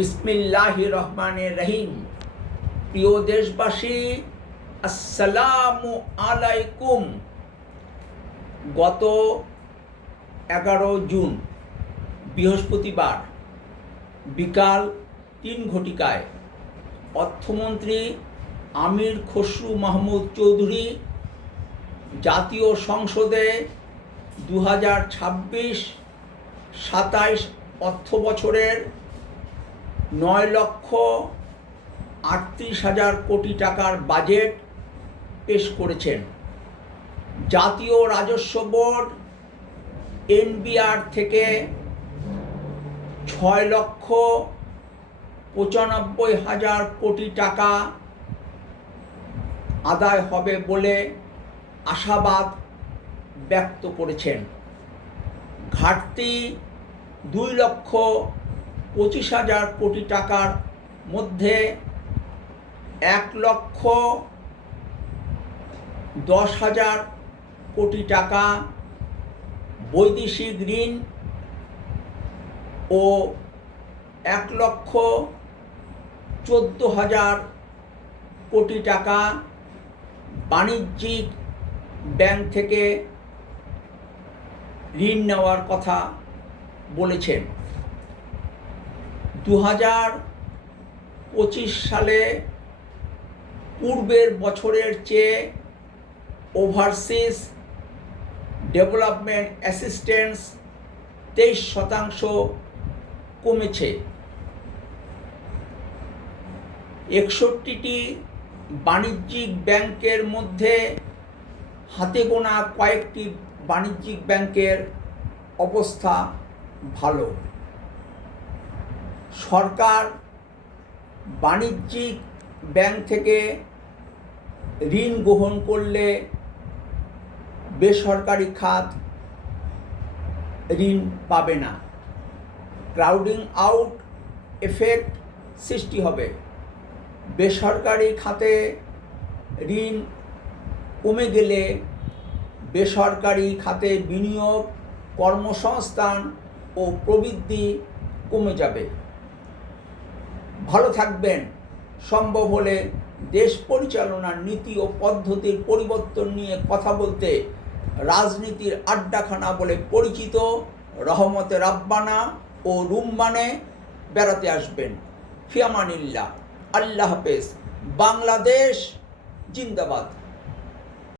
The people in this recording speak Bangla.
বিসমিল্লাহির রহমানির রহিম। প্রিয় দেশবাসী, আসসালামু আলাইকুম। গত 11 জুন বৃহস্পতিবার বিকাল 3 ঘটিকায় অর্থমন্ত্রী আমির খসরু মাহমুদ চৌধুরী জাতীয় সংসদে 2026-27 অর্থ বছরের 9,38,000 কোটি টাকার বাজেট পেশ করেছেন। জাতীয় রাজস্ব বোর্ড এনবিআর থেকে 6,95,000 কোটি টাকা আদায় হবে বলে আশাবাদ ব্যক্ত করেছেন। ঘাটতি 2,25,000 কোটি টাকার মধ্যে 1,10,000 কোটি টাকা বৈদেশিক ঋণ ও 1,14,000 কোটি টাকা বাণিজ্যিক ব্যাংক থেকে ঋণ নেওয়ার কথা বলেছেন। 2025 সালে পূর্বের বছরের চেয়ে ওভারসিজ ডেভেলপমেন্ট অ্যাসিস্ট্যান্স 23% কমেছে। 61টি বাণিজ্যিক ব্যাংকের মধ্যে হাতে গোনা কয়েকটি বাণিজ্যিক ব্যাংকের অবস্থা ভালো। সরকার বাণিজ্যিক ব্যাংক থেকে ঋণ গ্রহণ করলে বেসরকারি খাত ঋণ পাবে না। ক্রাউডিং আউট এফেক্ট সৃষ্টি হবে। বেসরকারি খাতে ঋণ কমে গেলে বেসরকারি খাতে বিনিয়োগ, কর্মসংস্থান ও প্রবৃদ্ধি কমে যাবে। ভালো থাকবেন। সম্ভব হলে দেশ পরিচালনার নীতি ও পদ্ধতির পরিবর্তন নিয়ে কথা বলতে রাজনীতির আড্ডাখানা বলে পরিচিত রহমতে রাব্বানা ও রুম্মানে বেড়াতে আসবেন। ফি আমানিল্লাহ। আল্লাহ হাফেজ। বাংলাদেশ জিন্দাবাদ।